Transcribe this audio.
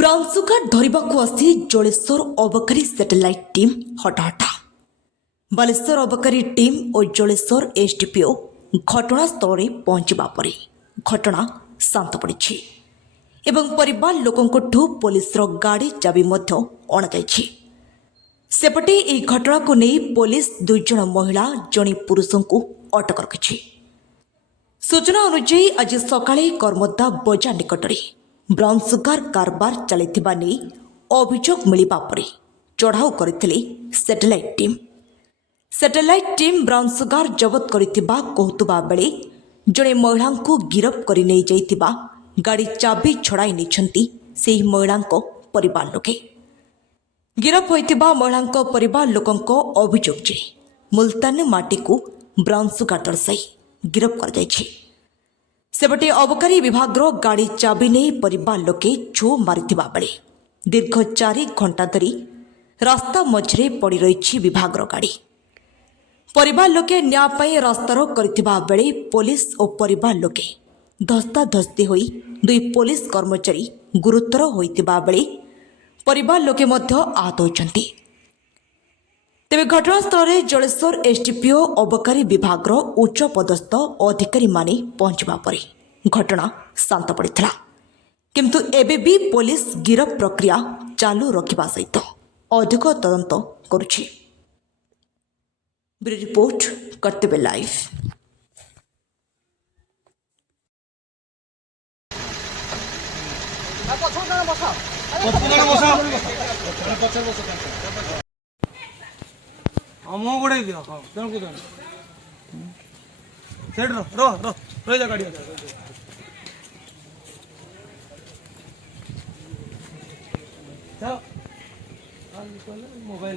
Brown sugar ଧରିବାକୁ ଆସି ଜଳେଶ୍ୱର ଅବକାରୀ ସାଟେଲାଇଟ୍ ଟିମ୍ ହଟାହଟା। ବାଲେଶ୍ୱର ଅବକାରୀ ଟିମ୍ ଓ ଜଳେଶ୍ୱର ଏସ୍ଡିପିଓ ଘଟଣାସ୍ଥଳରେ ପହଞ୍ଚିବା ପରେ ଘଟଣା ଶାନ୍ତ ପଡ଼ିଛି ଏବଂ ପରିବାର ଲୋକଙ୍କଠୁ ପୋଲିସର ଗାଡ଼ି ଚାବି ମଧ୍ୟ ଅଣାଯାଇଛି। ସେପଟେ ଏହି ଘଟଣାକୁ ନେଇ ପୋଲିସ 2 ଜଣ ମହିଳା ଜଣେ ପୁରୁଷଙ୍କୁ ଅଟକ ରଖିଛି। ସୂଚନା ଅନୁଯାୟୀ ଆଜି ସକାଳେ କର୍ମଦା ବଜାର ନିକଟରେ ବ୍ରାଉନ୍ ସୁଗାର କାରବାର ଚାଲିଥିବା ନେଇ ଅଭିଯୋଗ ମିଳିବା ପରେ ଚଢ଼ାଉ କରିଥିଲେ satellite team. Satellite team brown sugar ଜବତ କରିଥିବା କହୁଥିବା ବେଳେ ଜଣେ ମହିଳାଙ୍କୁ ଗିରଫ କରି ନେଇଯାଇଥିବା ଗାଡ଼ି ଚାବି ଛଡ଼ାଇ ନେଇଛନ୍ତି ସେହି ମହିଳାଙ୍କ ପରିବାର ଲୋକେ। ଗିରଫ ହୋଇଥିବା ମହିଳାଙ୍କ ପରିବାର ଲୋକଙ୍କ ଅଭିଯୋଗ ଯେ ମୁଲତାନୀ ମାଟିକୁ ବ୍ରାଉନ୍ ସୁଗାର ଦର୍ଶାଇ ଗିରଫ କରାଯାଇଛି। ସେପଟେ ଅବକାରୀ ବିଭାଗର ଗାଡ଼ି ଚାବି ନେଇ ପରିବାର ଲୋକେ ଛୋ ମାରିଥିବା ବେଳେ ଦୀର୍ଘ 4 ଘଣ୍ଟା ଧରି ରାସ୍ତା ମଝିରେ ପଡ଼ି ରହିଛି ବିଭାଗର ଗାଡ଼ି। ପରିବାର ଲୋକେ ନ୍ୟାୟ ପାଇଁ ରାସ୍ତାରୋକ କରିଥିବା ବେଳେ ପୋଲିସ ଓ ପରିବାର ଲୋକେ ଧସ୍ତାଧସ୍ତି ହୋଇ 2 ପୋଲିସ କର୍ମଚାରୀ ଗୁରୁତର ହୋଇଥିବା ବେଳେ ପରିବାର ଲୋକେ ମଧ୍ୟ ଆହତ ହୋଇଛନ୍ତି। ତେବେ ଘଟଣାସ୍ଥଳରେ ଜଳେଶ୍ୱର ଏସ୍ଡିପିଓ ଅବକାରୀ ବିଭାଗର ଉଚ୍ଚପଦସ୍ଥ ଅଧିକାରୀମାନେ ପହଞ୍ଚିବା ପରେ ଘଟଣା ଶାନ୍ତ ପଡ଼ିଥିଲା। କିନ୍ତୁ ଏବେ ବି ପୋଲିସ ଗିରଫ ପ୍ରକ୍ରିୟା ଚାଲୁ ରଖିବା ସହିତ ଅଧିକ ତଦନ୍ତ କରୁଛି। ବ୍ୟୁରୋ ରିପୋର୍ଟ, କର୍ତ୍ତବ୍ୟ ଲାଇଭ୍। मुँह गोड़े दियो जन को जन सेठ रो जा गाड़ी मोबाइल